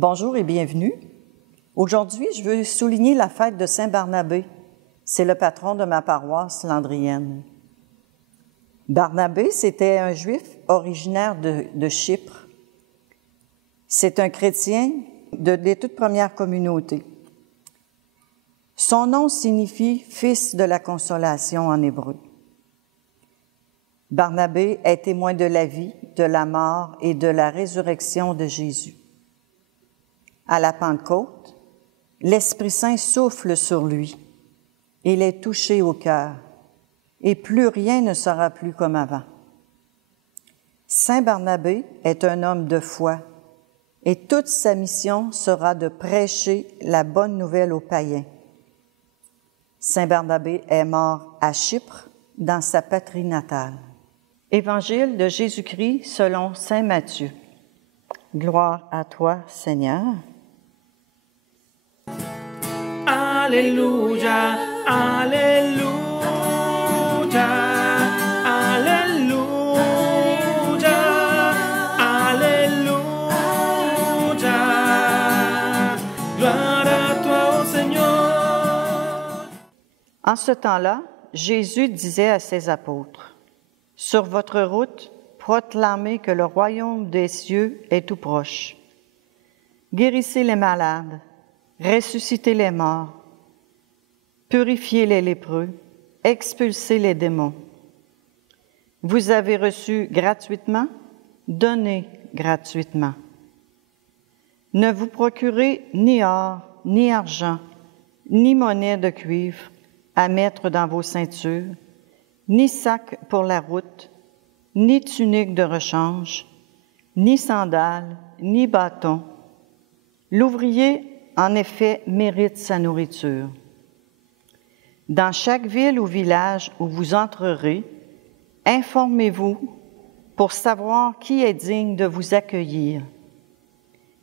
Bonjour et bienvenue. Aujourd'hui, je veux souligner la fête de Saint Barnabé. C'est le patron de ma paroisse landrienne. Barnabé, c'était un juif originaire de Chypre. C'est un chrétien des toutes premières communautés. Son nom signifie « fils de la consolation » en hébreu. Barnabé est témoin de la vie, de la mort et de la résurrection de Jésus. À la Pentecôte, l'Esprit Saint souffle sur lui. Il est touché au cœur et plus rien ne sera plus comme avant. Saint Barnabé est un homme de foi et toute sa mission sera de prêcher la bonne nouvelle aux païens. Saint Barnabé est mort à Chypre, dans sa patrie natale. Évangile de Jésus-Christ selon saint Matthieu. Gloire à toi, Seigneur. Alléluia, Alléluia, Alléluia, Alléluia. Gloire à toi, ô Seigneur. En ce temps-là, Jésus disait à ses apôtres, « Sur votre route, proclamez que le royaume des cieux est tout proche. Guérissez les malades, ressuscitez les morts, purifiez les lépreux, expulsez les démons. Vous avez reçu gratuitement, donnez gratuitement. Ne vous procurez ni or, ni argent, ni monnaie de cuivre à mettre dans vos ceintures, ni sac pour la route, ni tunique de rechange, ni sandales, ni bâton. L'ouvrier, en effet, mérite sa nourriture. Dans chaque ville ou village où vous entrerez, informez-vous pour savoir qui est digne de vous accueillir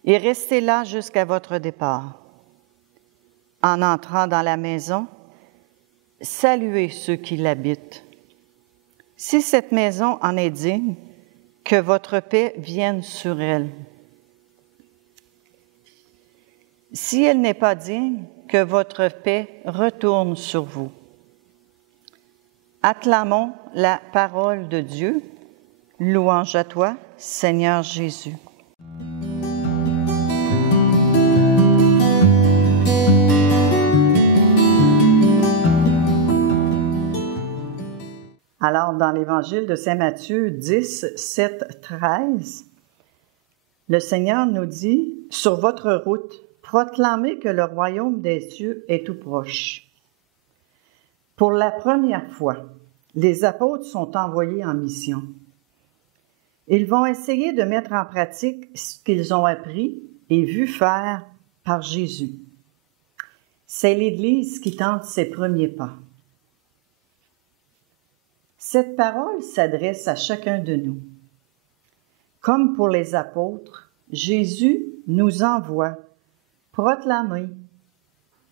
et restez là jusqu'à votre départ. En entrant dans la maison, saluez ceux qui l'habitent. Si cette maison en est digne, que votre paix vienne sur elle. Si elle n'est pas digne, que votre paix retourne sur vous. Acclamons la parole de Dieu. Louange à toi, Seigneur Jésus. Alors, dans l'Évangile de Saint Matthieu 10, 7, 13, le Seigneur nous dit, « Sur votre route, proclamez que le royaume des cieux est tout proche. » Pour la première fois, les apôtres sont envoyés en mission. Ils vont essayer de mettre en pratique ce qu'ils ont appris et vu faire par Jésus. C'est l'Église qui tente ses premiers pas. Cette parole s'adresse à chacun de nous. Comme pour les apôtres, Jésus nous envoie proclamer,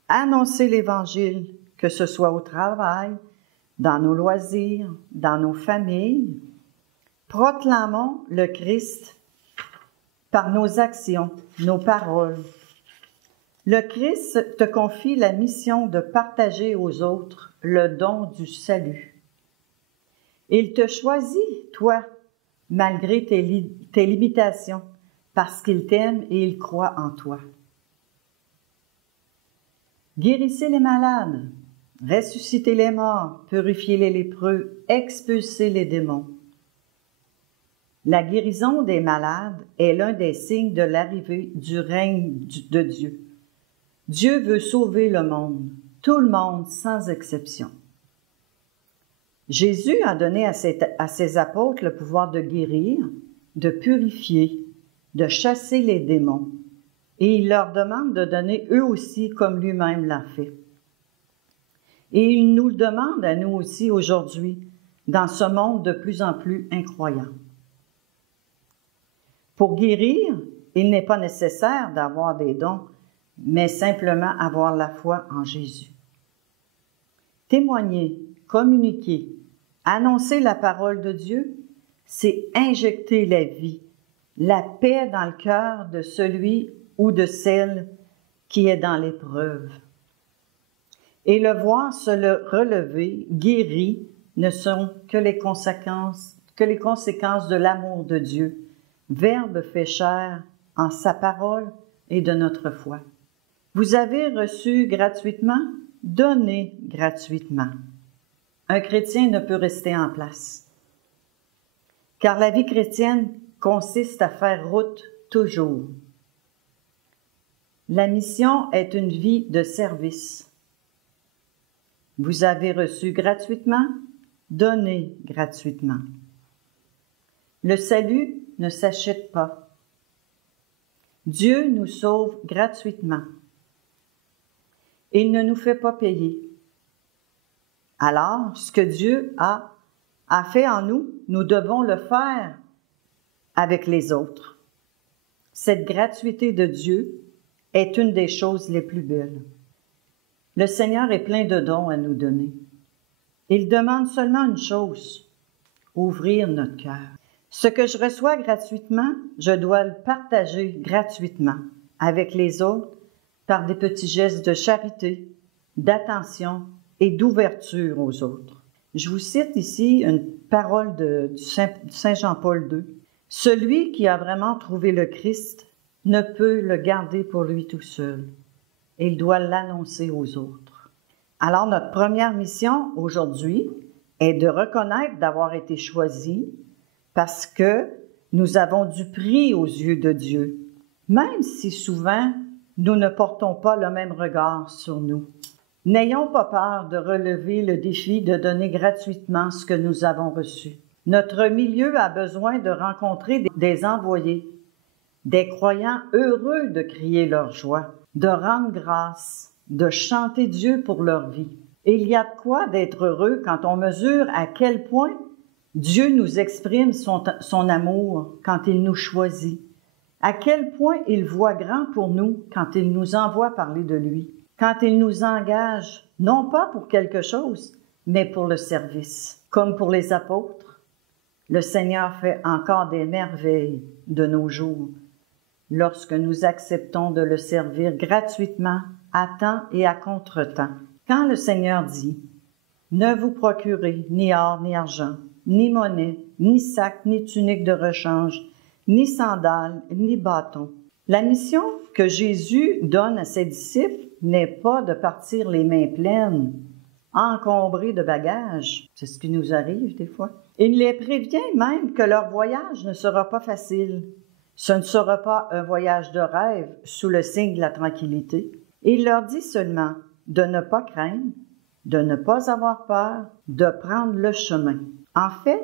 annoncer l'Évangile, que ce soit au travail, dans nos loisirs, dans nos familles. Proclamons le Christ par nos actions, nos paroles. Le Christ te confie la mission de partager aux autres le don du salut. Il te choisit, toi, malgré tes limitations, parce qu'il t'aime et il croit en toi. Guérissez les malades, ressuscitez les morts, purifiez les lépreux, expulsez les démons. La guérison des malades est l'un des signes de l'arrivée du règne de Dieu. Dieu veut sauver le monde, tout le monde sans exception. Jésus a donné à ses apôtres le pouvoir de guérir, de purifier, de chasser les démons, et il leur demande de donner eux aussi comme lui-même l'a fait. Et il nous le demande à nous aussi aujourd'hui, dans ce monde de plus en plus incroyant. Pour guérir, il n'est pas nécessaire d'avoir des dons, mais simplement avoir la foi en Jésus. Témoigner, communiquer, annoncer la parole de Dieu, c'est injecter la vie, la paix dans le cœur de celui ou de celle qui est dans l'épreuve. Et le voir se relever, guéri, ne sont que les conséquences de l'amour de Dieu, Verbe fait chair en sa parole et de notre foi. Vous avez reçu gratuitement, donnez gratuitement. Un chrétien ne peut rester en place, car la vie chrétienne consiste à faire route toujours. La mission est une vie de service. Vous avez reçu gratuitement, donnez gratuitement. Le salut ne s'achète pas. Dieu nous sauve gratuitement. Il ne nous fait pas payer. Alors, ce que Dieu a fait en nous, nous devons le faire avec les autres. Cette gratuité de Dieu est une des choses les plus belles. Le Seigneur est plein de dons à nous donner. Il demande seulement une chose, ouvrir notre cœur. Ce que je reçois gratuitement, je dois le partager gratuitement avec les autres par des petits gestes de charité, d'attention et d'ouverture aux autres. Je vous cite ici une parole de Saint Jean-Paul II. « Celui qui a vraiment trouvé le Christ ne peut le garder pour lui tout seul. Il doit l'annoncer aux autres. » Alors, notre première mission aujourd'hui est de reconnaître d'avoir été choisis parce que nous avons du prix aux yeux de Dieu, même si souvent nous ne portons pas le même regard sur nous. N'ayons pas peur de relever le défi de donner gratuitement ce que nous avons reçu. Notre milieu a besoin de rencontrer des envoyés, des croyants heureux de crier leur joie, de rendre grâce, de chanter Dieu pour leur vie. Et il y a de quoi d'être heureux quand on mesure à quel point Dieu nous exprime son amour quand il nous choisit, à quel point il voit grand pour nous quand il nous envoie parler de lui, quand il nous engage, non pas pour quelque chose, mais pour le service. Comme pour les apôtres, le Seigneur fait encore des merveilles de nos jours lorsque nous acceptons de le servir gratuitement, à temps et à contre-temps. Quand le Seigneur dit « Ne vous procurez ni or ni argent, ni monnaie, ni sac, ni tunique de rechange, ni sandales, ni bâton. » La mission que Jésus donne à ses disciples n'est pas de partir les mains pleines, encombrés de bagages. C'est ce qui nous arrive des fois. Il les prévient même que leur voyage ne sera pas facile. Ce ne sera pas un voyage de rêve sous le signe de la tranquillité. Il leur dit seulement de ne pas craindre, de ne pas avoir peur, de prendre le chemin. En fait,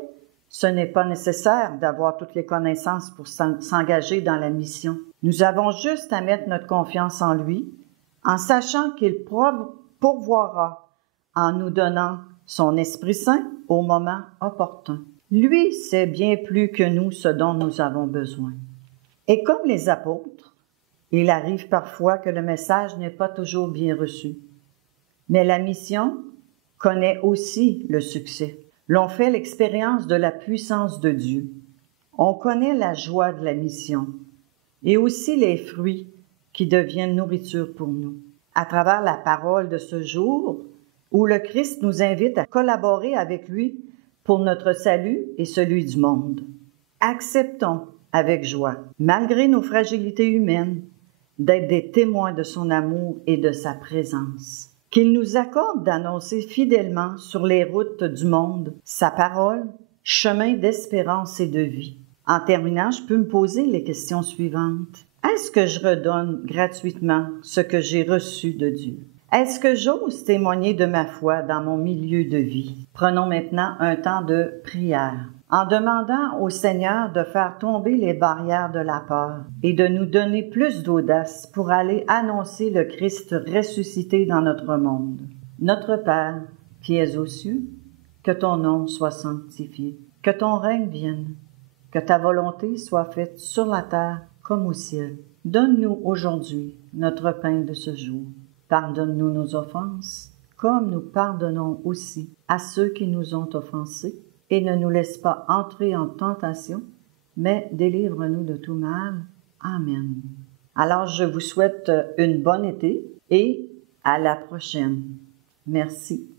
ce n'est pas nécessaire d'avoir toutes les connaissances pour s'engager dans la mission. Nous avons juste à mettre notre confiance en lui, en sachant qu'il pourvoira en nous donnant son Esprit Saint au moment opportun. Lui sait bien plus que nous ce dont nous avons besoin. Et comme les apôtres, il arrive parfois que le message n'est pas toujours bien reçu. Mais la mission connaît aussi le succès. L'on fait l'expérience de la puissance de Dieu. On connaît la joie de la mission et aussi les fruits qui deviennent nourriture pour nous. À travers la parole de ce jour, où le Christ nous invite à collaborer avec lui pour notre salut et celui du monde. Acceptons avec joie, malgré nos fragilités humaines, d'être des témoins de son amour et de sa présence. Qu'il nous accorde d'annoncer fidèlement sur les routes du monde sa parole, chemin d'espérance et de vie. En terminant, je peux me poser les questions suivantes. Est-ce que je redonne gratuitement ce que j'ai reçu de Dieu? Est-ce que j'ose témoigner de ma foi dans mon milieu de vie? Prenons maintenant un temps de prière, en demandant au Seigneur de faire tomber les barrières de la peur et de nous donner plus d'audace pour aller annoncer le Christ ressuscité dans notre monde. Notre Père, qui es aux cieux, que ton nom soit sanctifié, que ton règne vienne, que ta volonté soit faite sur la terre comme au ciel. Donne-nous aujourd'hui notre pain de ce jour. Pardonne-nous nos offenses, comme nous pardonnons aussi à ceux qui nous ont offensés, et ne nous laisse pas entrer en tentation, mais délivre-nous de tout mal. Amen. Alors, je vous souhaite une bonne été et à la prochaine. Merci.